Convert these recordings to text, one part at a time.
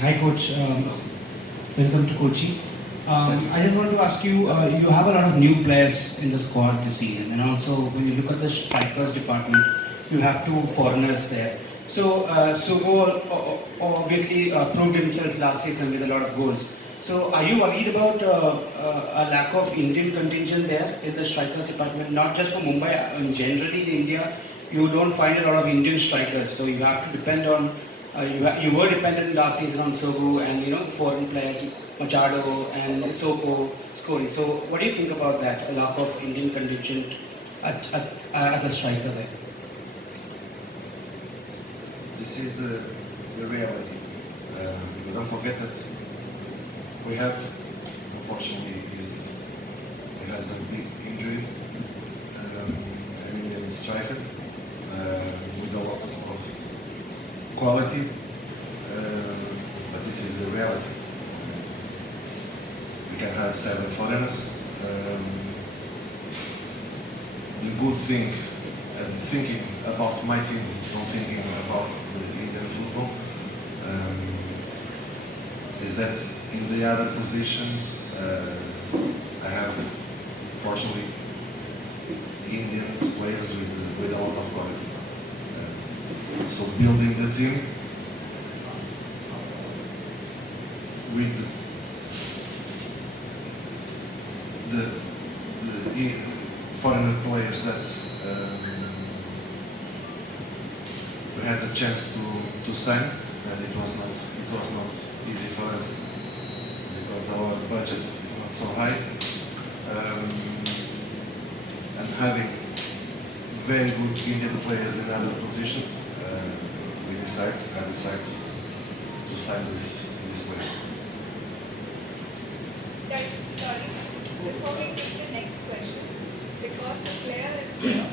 Hi, Coach. Welcome to Kochi. I just want to ask you, you have a lot of new players in the squad this season, and also when you look at the strikers department, you have two foreigners there. So, Sugo obviously proved himself last season with a lot of goals. So, are you worried about a lack of Indian contingent there in the strikers department? Not just for Mumbai, generally in India, you don't find a lot of Indian strikers, so you have to depend on. You were dependent last season on Sogu and the foreign players, Machado and Soko scoring. So what do you think about that? A lack of Indian contingent as a striker there. This is the reality. But don't forget that we have, unfortunately, he has a big injury, an Indian striker with a lot of quality, but this is the reality. We can have 7 foreigners. The good thing, and thinking about my team, not thinking about the Indian football, is that in the other positions, I have, fortunately, Indians players with a lot of quality. So building the team with the foreigner players that we had the chance to sign, and it was not easy for us because our budget is not so high, and having very good Indian players in other positions. I decided to sign this player. Sorry, before we take the next question, because the player is here,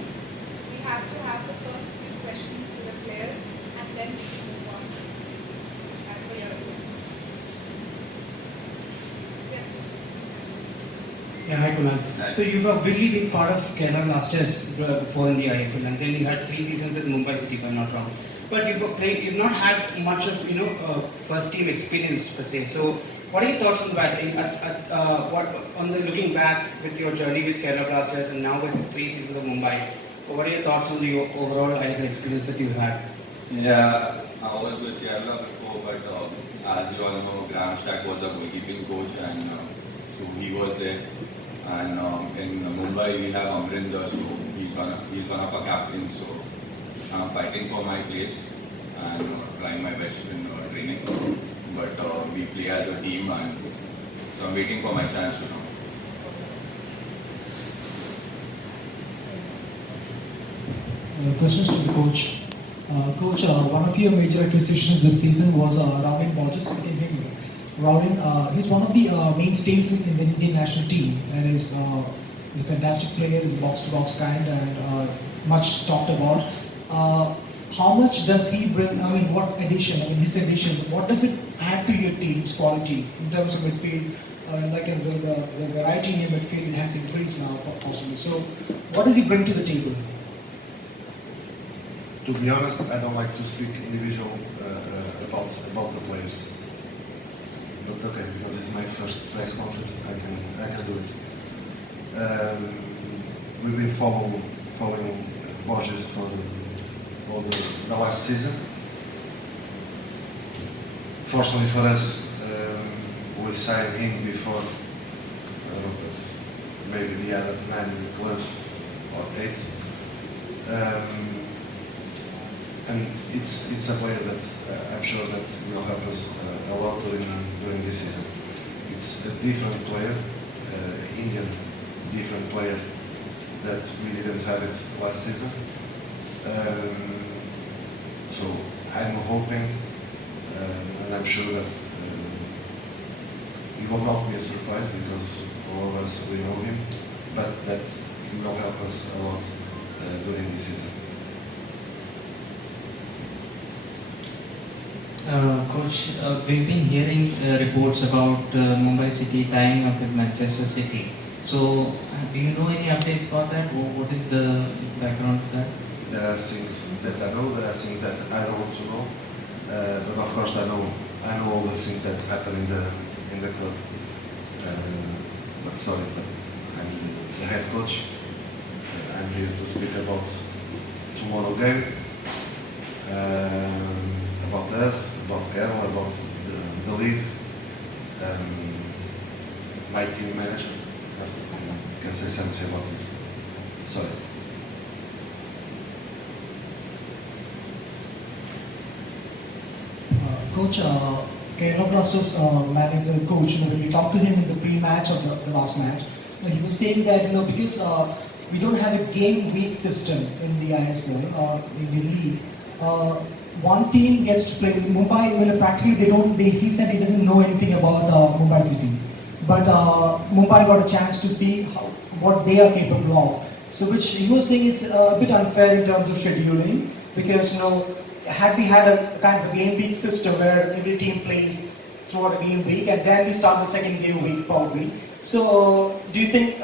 we have to have the first few questions to the player and then we can move on as per your opinion. Yes. Yeah, hi Kunal. So you've really been part of Kerala Blasters before in the IFL, and then you had 3 seasons with Mumbai City, if I'm not wrong. But you've not had much of first team experience per se. So what are your thoughts on that? Looking back with your journey with Kerala Blasters and now with 3 seasons of Mumbai, what are your thoughts on the overall IFL experience that you've had? Yeah, I was with Kerala before, but as you all know, Graham Stack was the goalkeeping coach, and so he was there. And in Mumbai we have Amrinder, so he's one of our captains. So I'm fighting for my place and trying my best in training. But we play as a team, and so I'm waiting for my chance to come. Questions to the coach. Coach, one of your major acquisitions this season was Robin Borges. Robin, he's one of the mainstays in the Indian national team, and he's a fantastic player. He's a box-to-box kind and much talked about. How much does he bring? I mean, what addition? I mean, his addition. What does it add to your team's quality in terms of midfield? The variety in your midfield has increased now, possibly. So, what does he bring to the table? To be honest, I don't like to speak individual about the players. But okay, because it's my first press conference, I can do it. We've been following Borges for the last season. Fortunately for us, we signed him before maybe the other 9 clubs or 8. And it's a player that I'm sure that will help us a lot during this season. It's a different player, Indian different player that we didn't have it last season. So I'm hoping, and I'm sure that it will not be a surprise because all of us we know him, but that he will help us a lot during this season. Coach, we've been hearing reports about Mumbai City tying up with Manchester City. So, do you know any updates about that? What is the background to that? There are things that I know, there are things that I don't want to know. But of course I know I know all the things that happen in the club. But sorry, but I'm the head coach. I'm here to speak about tomorrow game, about us, about Errol, about the league. My team manager can say something about this. Sorry. Coach, Kerala Blasters manager coach, when we talked to him in the pre-match of the last match, he was saying that because we don't have a game week system in the ISL or in the league, one team gets to play Mumbai. Well, practically they don't. He said he doesn't know anything about Mumbai City, but Mumbai got a chance to see what they are capable of. So, which he was saying it's a bit unfair in terms of scheduling because had we had a kind of a game week system where every team plays throughout a game week and then we start the second game week probably. So do you think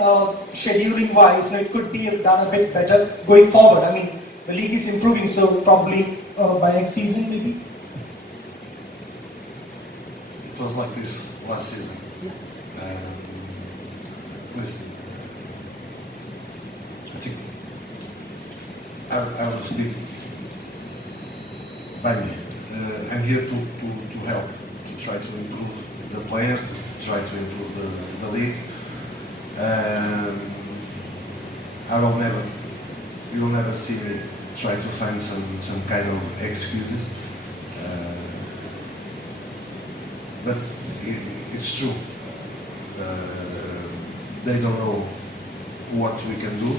scheduling wise it could be done a bit better going forward? I mean the league is improving, so probably by next season maybe? It was like this last season. Listen, I think I will speak by me. I'm here to help, to try to improve the players, to try to improve the league. You will never see me try to find some kind of excuses. But it's true. They don't know what we can do.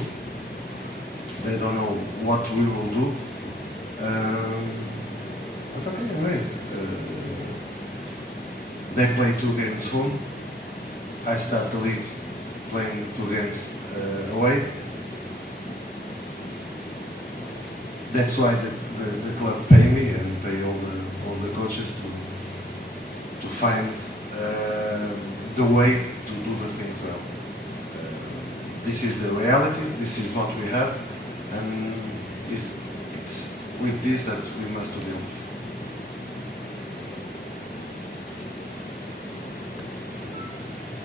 They don't know what we will do. But okay, anyway, they play 2 games home. I start the league playing 2 games away. That's why the club pay me and pay all the coaches to find the way to do the things well. This is the reality. This is what we have, and it's with this that we must deal.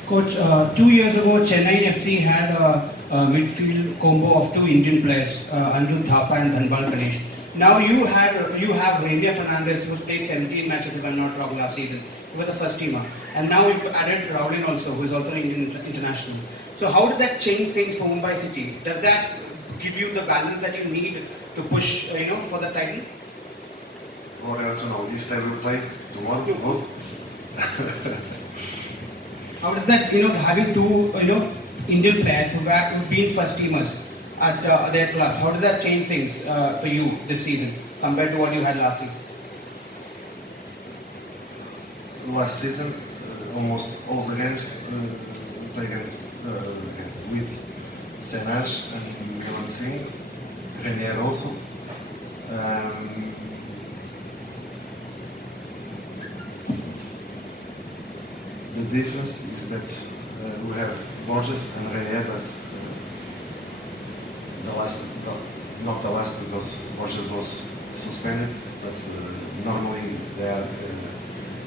Coach, 2 years ago, Chennai FC had a midfield combo of 2 Indian players, Anju Thapa and Dhanbal Ganesh. Now you have Renia Fernandez, who played 17 matches, if I'm not wrong, last season. He was the first teamer. And now you've added Rowling also, who is also an Indian international. So how did that change things for Mumbai City? Does that give you the balance that you need to push, for the title? Or I don't know, if they will play tomorrow, both. How does that, having 2, Indian players who've been first teamers at their clubs, how does that change things for you this season compared to what you had last season? Last season, almost all the games we played against with Senash and Milan Singh, Renier also. The difference is that we have Borges and Renier, but not the last because Borges was suspended, but normally they are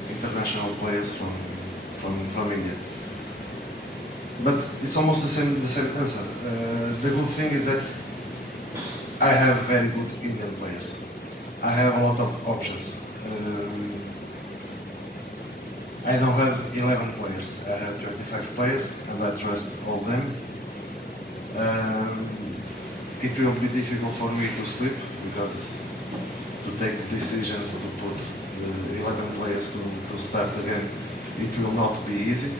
international players from India. But it's almost the same answer. The good thing is that I have very good Indian players. I have a lot of options. I don't have 11 players. I have 25 players, and I trust all of them. It will be difficult for me to sleep because to take decisions to put the 11 players to start again, it will not be easy.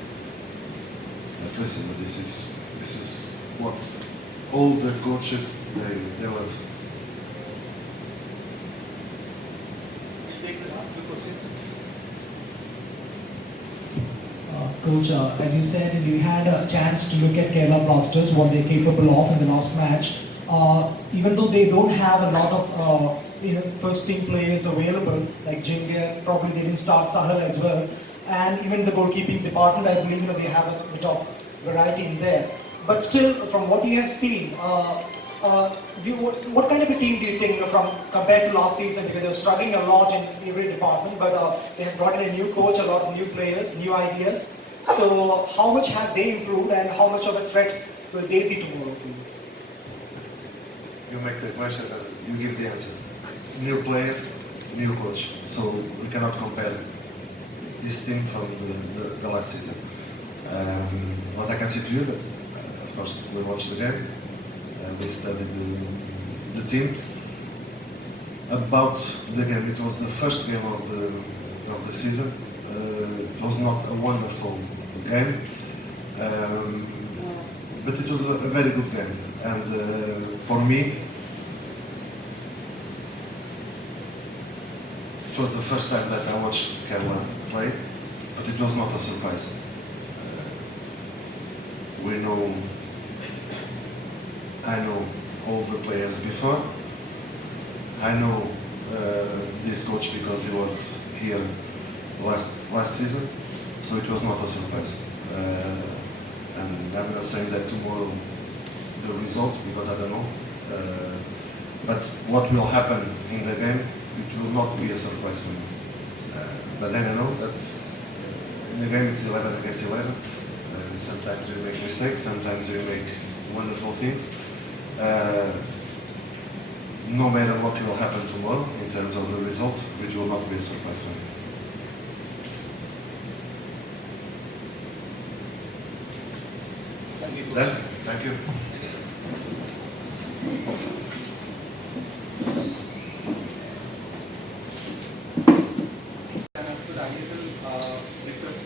But listen, this is what all the coaches they love. We'll take the last 2 questions. Coach, as you said, you had a chance to look at Kerala Blasters, what they're capable of in the last match. Even though they don't have a lot of first team players available, like Jinga, probably they didn't start Sahal as well. And even the goalkeeping department, I believe they have a bit of variety in there. But still, from what you have seen, what kind of a team do you think, from compared to last season, because they were struggling a lot in every department, but they have brought in a new coach, a lot of new players, new ideas. So how much have they improved, and how much of a threat will they be tomorrow for you? You make the question and you give the answer. New players, new coach. So we cannot compare this team from the last season. What I can say to you that, of course, we watched the game. We studied the team. About the game, it was the first game of the season. It was not a wonderful game, but it was a very good game. And for me, it was the first time that I watched Kerala play, but it was not a surprise. I know all the players before. I know this coach because he was here last season, so it was not a surprise. And I'm not saying that tomorrow the result, because I don't know. But what will happen in the game, it will not be a surprise for me. But then I know that in the game it's 11 against 11. Sometimes you make mistakes, sometimes you make wonderful things. No matter what will happen tomorrow in terms of the results, it will not be a surprise for me. Thank you. Then, thank you. And as per the ISL request,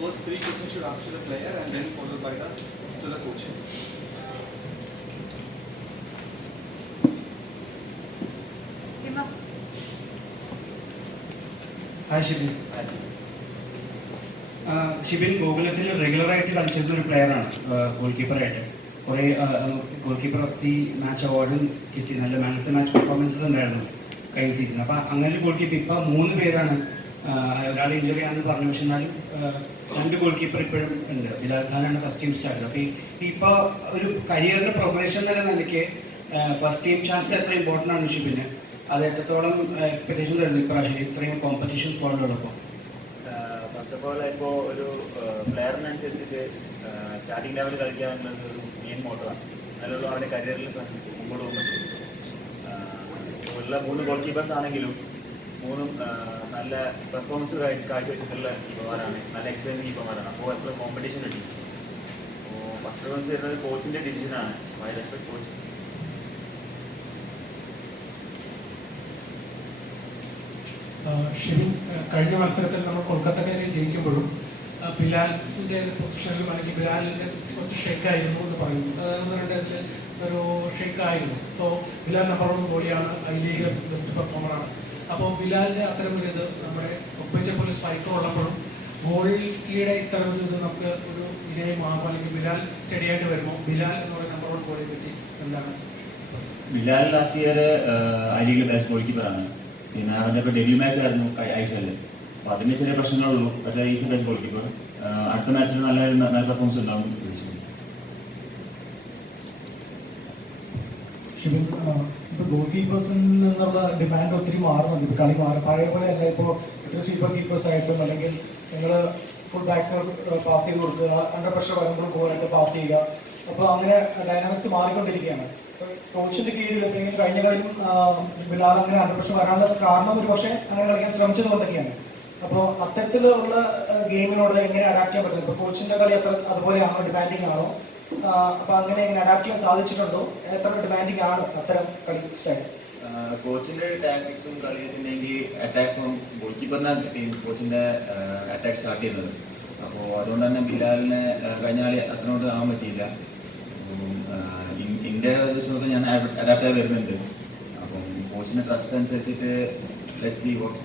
first 3 questions should ask to the player and then followed by to the coach. Hima. Hi Shibin. Shibin ഗോകുലത്തിൽ റെഗുലറായിട്ട് കളിച്ചിരുന്ന ഒരു പ്ലെയറാണ്, goal കീപ്പറായിട്ട്. കുറേ goal keeper of the match അവാർഡും കിട്ടി, നല്ല man of the match performances ഉണ്ടായിരുന്നു കഴിഞ്ഞ സീസൺ. അപ്പോൾ അങ്ങനെ ഒരു ഗോൾ കീപ്പർ ഇപ്പോൾ 3 പേരാണ്. ഒരാൾ ഇഞ്ചുറി ആണെന്ന് പറഞ്ഞു, പക്ഷെ എന്നാലും 2 ഗോൾ കീപ്പർ ഇപ്പോഴും ഉണ്ട്. ബിലാൽ ഖാനാണ് ഫസ്റ്റ് ടീം സ്റ്റാർട്ടർ. അപ്പോൾ ഇപ്പോൾ ഒരു കരിയറിൻ്റെ പ്രോഗ്രഷൻ എന്ന നിലയ്ക്ക് ഫസ്റ്റ് ടീം ചാൻസ് എത്ര ഇമ്പോർട്ടൻ്റ് ആണ് ഷിബിന്? അത് എത്രത്തോളം എക്സ്പെക്ടേഷൻ വരുന്നു ഇപ്രാവശ്യം ഇത്രയും കോമ്പറ്റീഷൻ സ്ക്വാഡിലുള്ളപ്പോൾ? ഫസ്റ്റ് ഓഫ് ഓൾ ഇപ്പോൾ ഒരു പ്ലെയറിനനുസരിച്ചിട്ട് സ്റ്റാർട്ടിംഗ് ലെവലിൽ കളിക്കാനുള്ളത് ഒരു മെയിൻ മോട്ടറാണ്. നല്ലൊരു അവൻ്റെ കരിയറിൽ മുമ്പോട്ട് പോകുന്നത്. ഉള്ള 3 ഗോൾ കീപ്പേഴ്സ് ആണെങ്കിലും 3 നല്ല പെർഫോമൻസ് കാഴ്ചവെച്ചിട്ടുള്ള കീപ്പർമാരാണ്, നല്ല എക്സ്പീരിയൻസ് കീപ്പർമാരാണ്. അപ്പോൾ എത്ര കോമ്പറ്റീഷൻ കിട്ടി. അപ്പോൾ ഫസ്റ്റ് പ്രിഫറൻസ് വരുന്നത് കോച്ചിൻ്റെ ഡിസിഷനാണ്. I respect coach. ഷിബിൻ, കഴിഞ്ഞ മത്സരത്തിൽ നമ്മൾ കൊൽക്കത്തക്കാരെ ജയിക്കുമ്പോഴും ബിലാലിൻ്റെ പൊസിഷനിൽ മാനേജ് ബിലാലിൻ്റെ കുറച്ച് ഷേക്കായിരുന്നു എന്ന് പറയുന്നു. അതിൽ ഒരു ഷേക്കായിരുന്നു. സോ ബിലാൽ നമ്പർ 1 ഗോളിയാണ്, ഐ ലീഗ് ബെസ്റ്റ് പെർഫോമറാണ്. അപ്പോൾ ബിലാലിൻ്റെ അത്തരം ഒരു ഇത് നമ്മുടെ ഒപ്പിച്ച പോലെ സ്ട്രൈക്കർ ഉള്ളപ്പോഴും ഗോളിയുടെ ഇത്തരം ഒരു ഇത് നമുക്ക് ഒരു വിജയമാകും, അല്ലെങ്കിൽ ബിലാൽ സ്റ്റഡി ആയിട്ട് വരുമ്പോൾ ബിലാൽ എന്ന് പറയുന്ന നമ്പർ 1 ഗോളിയെ പറ്റി എന്താണ്? ബിലാൽ ലാസ്റ്റ് ഇയർ ഐ ലീഗിലെ ബെസ്റ്റ് ഗോൾ കീപ്പറാണ്. പിന്നെ അവൻ്റെ ഇപ്പോൾ ഡെബ്യൂ മാച്ച് ആയിരുന്നു ISL. അപ്പോൾ അതിന് ചെറിയ പ്രശ്നങ്ങളുള്ളൂ. പക്ഷേ ഈസ് ബെസ്റ്റ് ഗോൾ കീപ്പർ. അടുത്ത മാച്ചിൽ നല്ല പെർഫോമൻസ് ഉണ്ടാവും. ഷിബിൻ, ഇപ്പോൾ ഗോൾ കീപ്പേഴ്സിൽ നിന്നുള്ള ഡിമാൻഡ് ഒത്തിരി മാറുന്നുണ്ട്. ഇപ്പോൾ കളി പഴയ പോലെ അല്ല. ഇപ്പോൾ എത്ര സ്വീപ്പർ കീപ്പേഴ്സ് ആയിട്ടും അല്ലെങ്കിൽ നിങ്ങൾ ഫുൾ ബാക്സിന് പാസ് ചെയ്ത് കൊടുക്കുക, അണ്ടർ പ്രഷർ വരുമ്പോൾ ഗോളൊക്കെ പാസ് ചെയ്യുക. അപ്പോൾ അങ്ങനെ ഡൈനാമിക്സ് മാറിക്കൊണ്ടിരിക്കുകയാണ്. കോച്ചിന്റെ കീഴിൽ കഴിഞ്ഞ കളിയും ബിലാൽ അങ്ങനെ അണ്ടർ പ്രഷർ വരാനുള്ള കാരണം ഒരു പക്ഷേ അങ്ങനെ കളിക്കാൻ ശ്രമിച്ചത് കൊണ്ടൊക്കെയാണ്. അപ്പോൾ അത്തരത്തിലുള്ള ഗെയിമിനോട് എങ്ങനെ അഡാപ്റ്റ് ചെയ്യാൻ പറ്റും? ഇപ്പോൾ കോച്ചിന്റെ കളി അത്ര അതുപോലെയാണോ, ഡിമാൻഡിങ് ആണോ? അപ്പോൾ അങ്ങനെ എങ്ങനെ അഡാപ്റ്റ് ചെയ്യാൻ സാധിച്ചിട്ടുണ്ടോ? എത്ര ഡിമാൻഡിങ് ആണ് അത്തരം കളി സ്റ്റൈൽ? കോച്ചിന്റെ ടാക്ടിക്സും കളീസിൻ്റെങ്കിൽ അറ്റാക്ക് ഫ്രോം ഗോൾ കീപ്പറിനാണ് കോച്ചിന്റെ അറ്റാക്ക് സ്റ്റാർട്ട് ചെയ്യുന്നത്. അപ്പോൾ അതുകൊണ്ട് തന്നെ ബിലാലിനെ കഴിഞ്ഞ കളി അത്രയോട് ആവാൻ പറ്റിയില്ല. ഇന്ത്യ വെച്ച് ഞാൻ അഡാപ്റ്റ് ആയി വരുന്നുണ്ട്. അപ്പം കോച്ചിന്റെ ട്രസ്റ്റ് അനുസരിച്ചിട്ട് let's see what.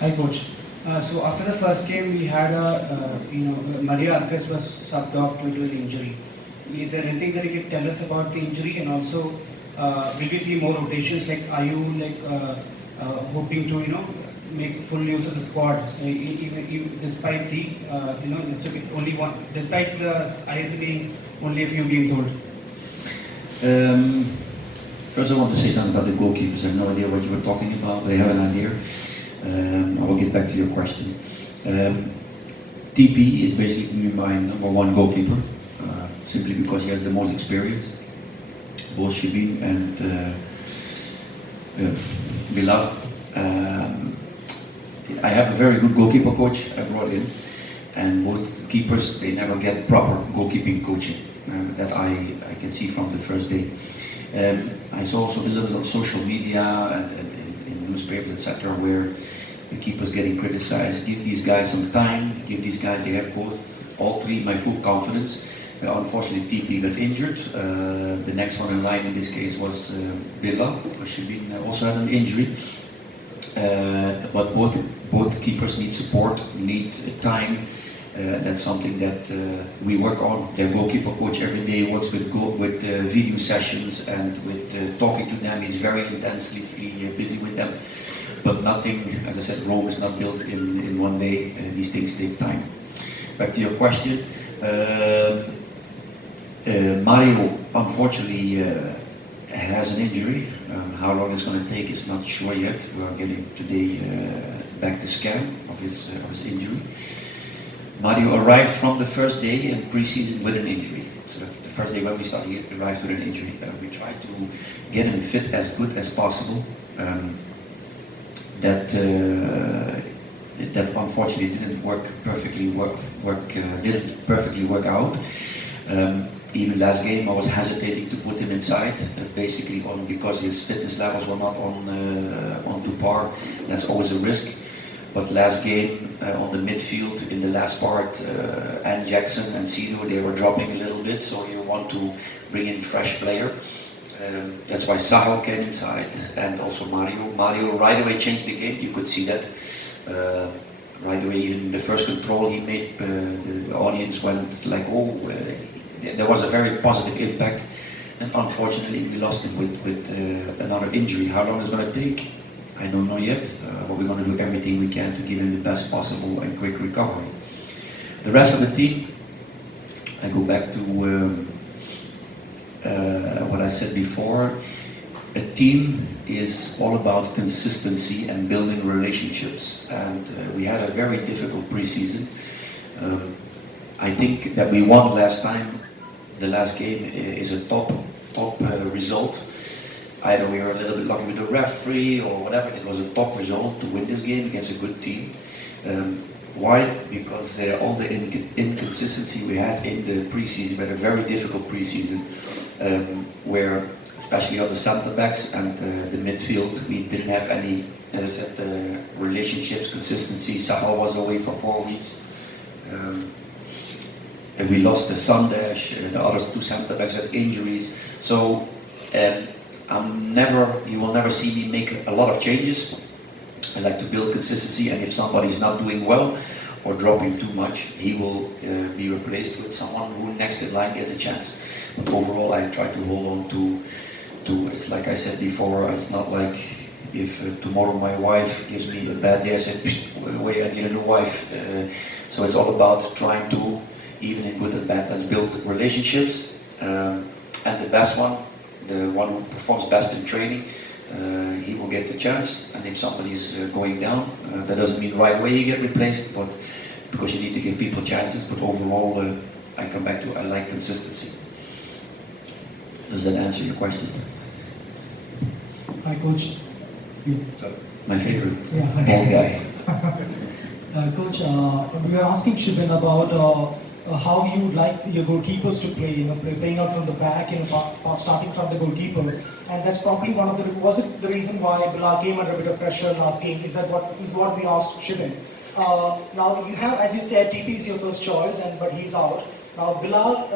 Hi coach. So after the first game we had Malayalam was subbed off due to an injury. Is there anything that you can tell us about the injury, and also will we see more rotations? Like, are you hoping to make full use of the squad, despite the only one, despite the ISL being only a few games old? First, I want to say something about the goalkeepers. I have no idea what you were talking about, but I have an idea. I will get back to your question. TP is basically my number one goalkeeper, simply because he has the most experience. Both Shibin and Bilal. I have a very good goalkeeper coach I brought in, and both keepers, they never get proper goalkeeping coaching. That I can see from the first day. I saw also a little bit on social media and in newspapers, etc., where the keepers getting criticized. Give these guys some time. Give these guys, they have all three, my full confidence. Unfortunately, TP got injured. The next one in line in this case was Bilal, Shibin also had an injury. But both keepers need support, need time. That's something that we work on. Their goalkeeper coach every day works with video sessions and with talking to them. He's very intensely busy with them. But nothing, as I said, Rome is not built in one day. These things take time. Back to your question. Mario, unfortunately, has an injury. How long it's going to take is not sure yet. We are getting today back the scan of his injury. Mario arrived from the first day in pre-season with an injury. So the first day when we started, he arrived with an injury. We tried to get him fit as good as possible. That unfortunately didn't perfectly work out. Even last game I was hesitating to put him inside, basically because his fitness levels were not on to par. That's always a risk. But last game on the midfield, in the last part, and Jackson and Cito, they were dropping a little bit, so you want to bring in fresh player. That's why Sahel came inside, and also Mario. Mario right away changed the game, you could see that. Right away, in the first control he made, the audience went like, oh, there was a very positive impact. And unfortunately, we lost him with another injury. How long it's going to take? I don't know yet, but we're going to do everything we can to give him the best possible and quick recovery. The rest of the team, I go back to what I said before. A team is all about consistency and building relationships. And we had a very difficult preseason. I think that we won last time. The last game is a top result. Either we were a little bit lucky with the referee or whatever. It was a top result to win this game against a good team. Why? Because all the inconsistency we had in the preseason, we had a very difficult preseason, where especially on the centre backs and the midfield, we didn't have any, as I said, relationships, consistency. Sahal was away for 4 weeks. And we lost the Sandesh, the other two centre backs had injuries. So you will never see me make a lot of changes. I like to build consistency, and if somebody is not doing well or dropping too much, he will be replaced with someone who next in line get a chance. But overall, I try to hold on to it's like I said before, it's not like if tomorrow my wife gives me a bad day, I say, wait, I need a new wife. So it's all about trying to, even in good and bad times, build relationships. And the best one, the one who performs best in training, he will get the chance. And if somebody's going down, that doesn't mean right away you get replaced, but because you need to give people chances. But overall, I come back to I like consistency. Does that answer your question? Hi, Coach. My favorite Yeah. ball guy. Coach, we were asking Shibin about how you would like your goalkeepers to play, playing out from the back, starting from the goalkeeper. And that's probably was it the reason why Bilal came under a bit of pressure last game? Is that what we asked Shibin? Now you have, as you said, TP is your first choice, but he's out. Now Bilal,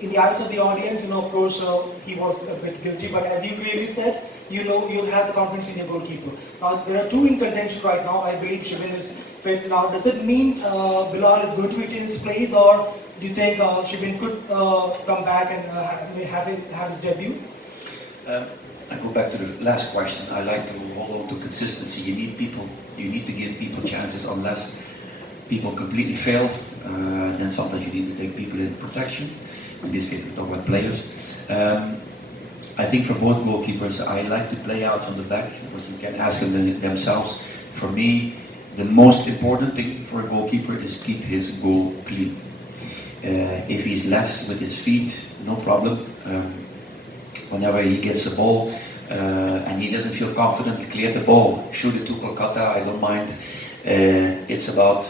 in the eyes of the audience, of course, he was a bit guilty, but as you clearly said, you have the confidence in your goalkeeper. Now there are two in contention right now. I believe Shibin is fit. Now does it mean Bilal is going to retain his place, or do you think Shibin could come back and have his debut? I go back to the last question. I like to hold on to consistency. You need to give people chances. Unless people completely fail, then sometimes you need to take people in protection. In this case, we talk about players. I think for both goalkeepers, I like to play out from the back, but you can ask them themselves. For me, the most important thing for a goalkeeper is keep his goal clean. If he's less with his feet, no problem. Whenever he gets the ball and he doesn't feel confident to clear the ball, shoot it to Kolkata, I don't mind. It's about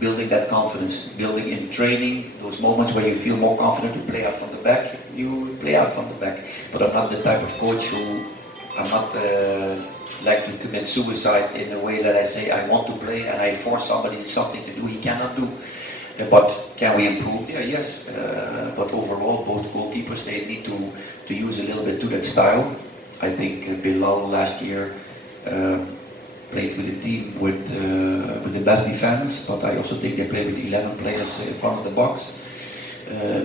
building that confidence, building in training, those moments where you feel more confident to play out from the back, you play out from the back. But I'm not the type of coach who, I'm not like to commit suicide in a way that I say I want to play and I force somebody something to do he cannot do. But can we improve there? Yes. But overall, both goalkeepers, they need to use a little bit to that style. I think Bilal last year played with a team with the best defense, but I also think they played with 11 players in front of the box.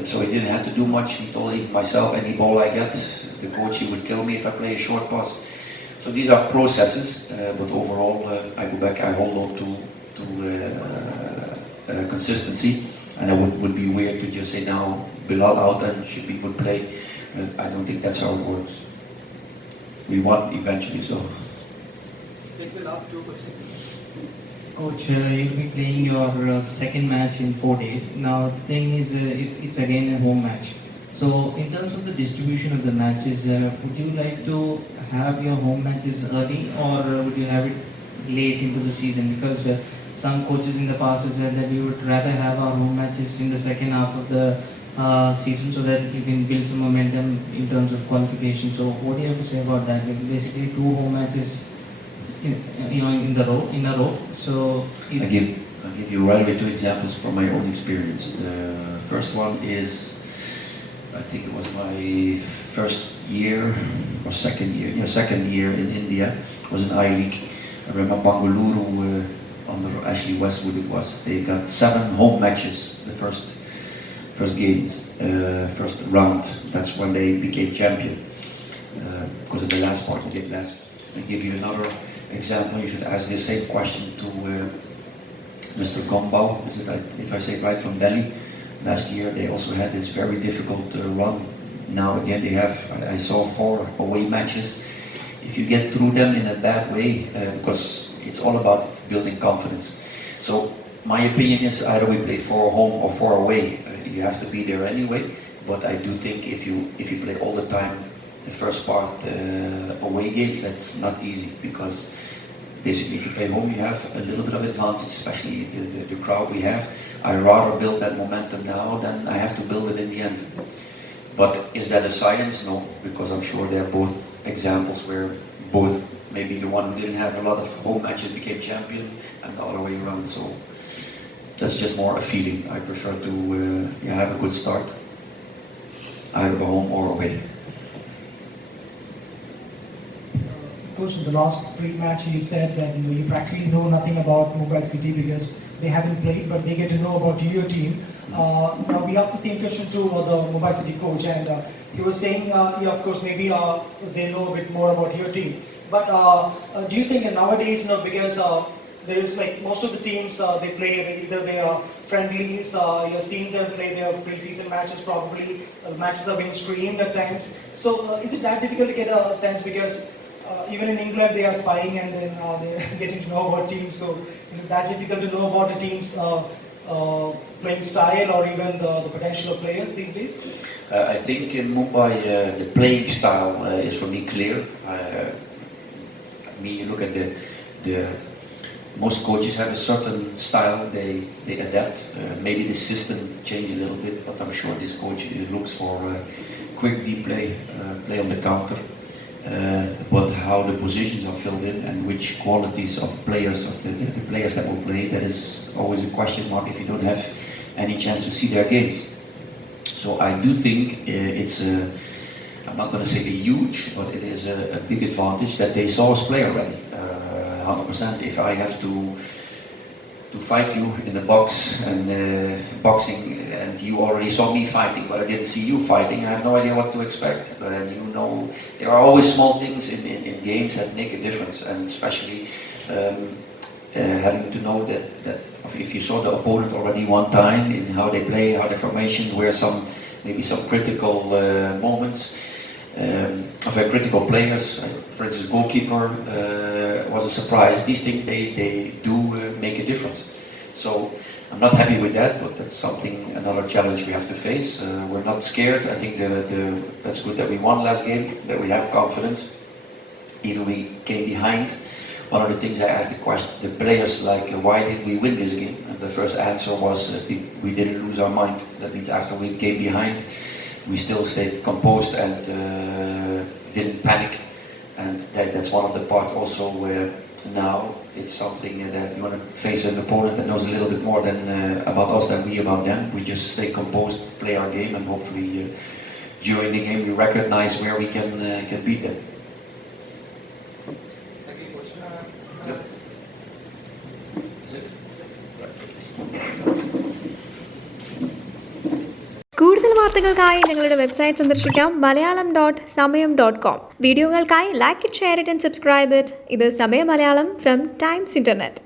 So he didn't have to do much. He told even myself, any ball I get, the coach, he would kill me if I play a short pass. So these are processes, but overall, I go back, I hold on to consistency, and it would be weird to just say now Bilal out and should be good play. I don't think that's how it works. We won eventually, so. Take the last two questions. Coach, you'll be playing your second match in 4 days. Now the thing is, it's again a home match. So in terms of the distribution of the matches, would you like to have your home matches early, or would you have it late into the season? Because some coaches in the past have said that we would rather have our home matches in the second half of the season so that you can build some momentum in terms of qualification. So what do you have to say about that? Basically 2 home matches in a row. So I'll give you right away 2 examples from my own experience. The first one is, I think it was my first year or second year in India. It was an I-League. I remember Bangalore under Ashley Westwood it was. They got 7 home matches the first games, first round. That's when they became champion. Because of the last part they did last. I'll give you another example. You should ask the same question to Mr. Gombau, if I say it right, from Delhi. Last year they also had this very difficult run. Now again they have, I saw 4 away matches. If you get through them in a bad way, because it's all about building confidence. So my opinion is either we play 4 home or 4 away. You have to be there anyway. But I do think if you play all the time the first part away games, that's not easy, because basically if you play home you have a little bit of advantage, especially the crowd we have. I rather build that momentum now than I have to build it in the end. But is that a science? No, because I'm sure there are both examples where both, maybe the one who didn't have a lot of home matches became champion and the other way around. So that's just more a feeling. I prefer to have a good start, either home or away. Coach, in the last pre-match you said that you practically know nothing about Mumbai City because they haven't played, but they get to know about your team. Now we asked the same question to the Mumbai City coach, and he was saying, yeah, of course, maybe they know a bit more about your team. But do you think nowadays, because there is like most of the teams they play either they are friendlies, you're seeing them play their pre-season matches, probably matches are being streamed at times. So is it that difficult to get a sense, because even in England they are spying and then they're getting to know about teams, so is it that difficult to know about the team's playing style or even the potential of players these days? I think in Mumbai the playing style is for me clear. You look at the most coaches have a certain style they adapt. Maybe the system change a little bit, but I'm sure this coach looks for quick deep play on the counter. But how the positions are filled in and which qualities of players, of the players that will play, that is always a question mark if you don't have any chance to see their games. So I do think it's I'm not going to say huge, but it is a big advantage that they saw us play already. 100%. If I have to fight you in the box and boxing, and you already saw me fighting, but I didn't see you fighting. I have no idea what to expect. And you know, there are always small things in games that make a difference, and especially having to know that if you saw the opponent already one time in how they play, how their formation, where maybe some critical moments of critical players, for instance, goalkeeper was a surprise. These things they do make a difference. So I'm not happy with that, but that's another challenge we have to face. We're not scared. I think that's good that we won last game, that we have confidence. Even we came behind. One of the things I asked the players, like, why did we win this game? And the first answer was we didn't lose our mind. That means after we came behind, we still stayed composed and didn't panic. And that's one of the parts also where now it's something that you want to face an opponent that knows a little bit more about us than we about them. We just stay composed, play our game, and hopefully during the game we recognize where we can beat them. കൂടുതൽ വാർത്തകൾക്കായി ഞങ്ങളുടെ website സന്ദർശിക്കാം malayalam.samayam.com. വീഡിയോകൾക്കായി like it, share it and subscribe it. ഇത് സമയ Malayalam from times internet.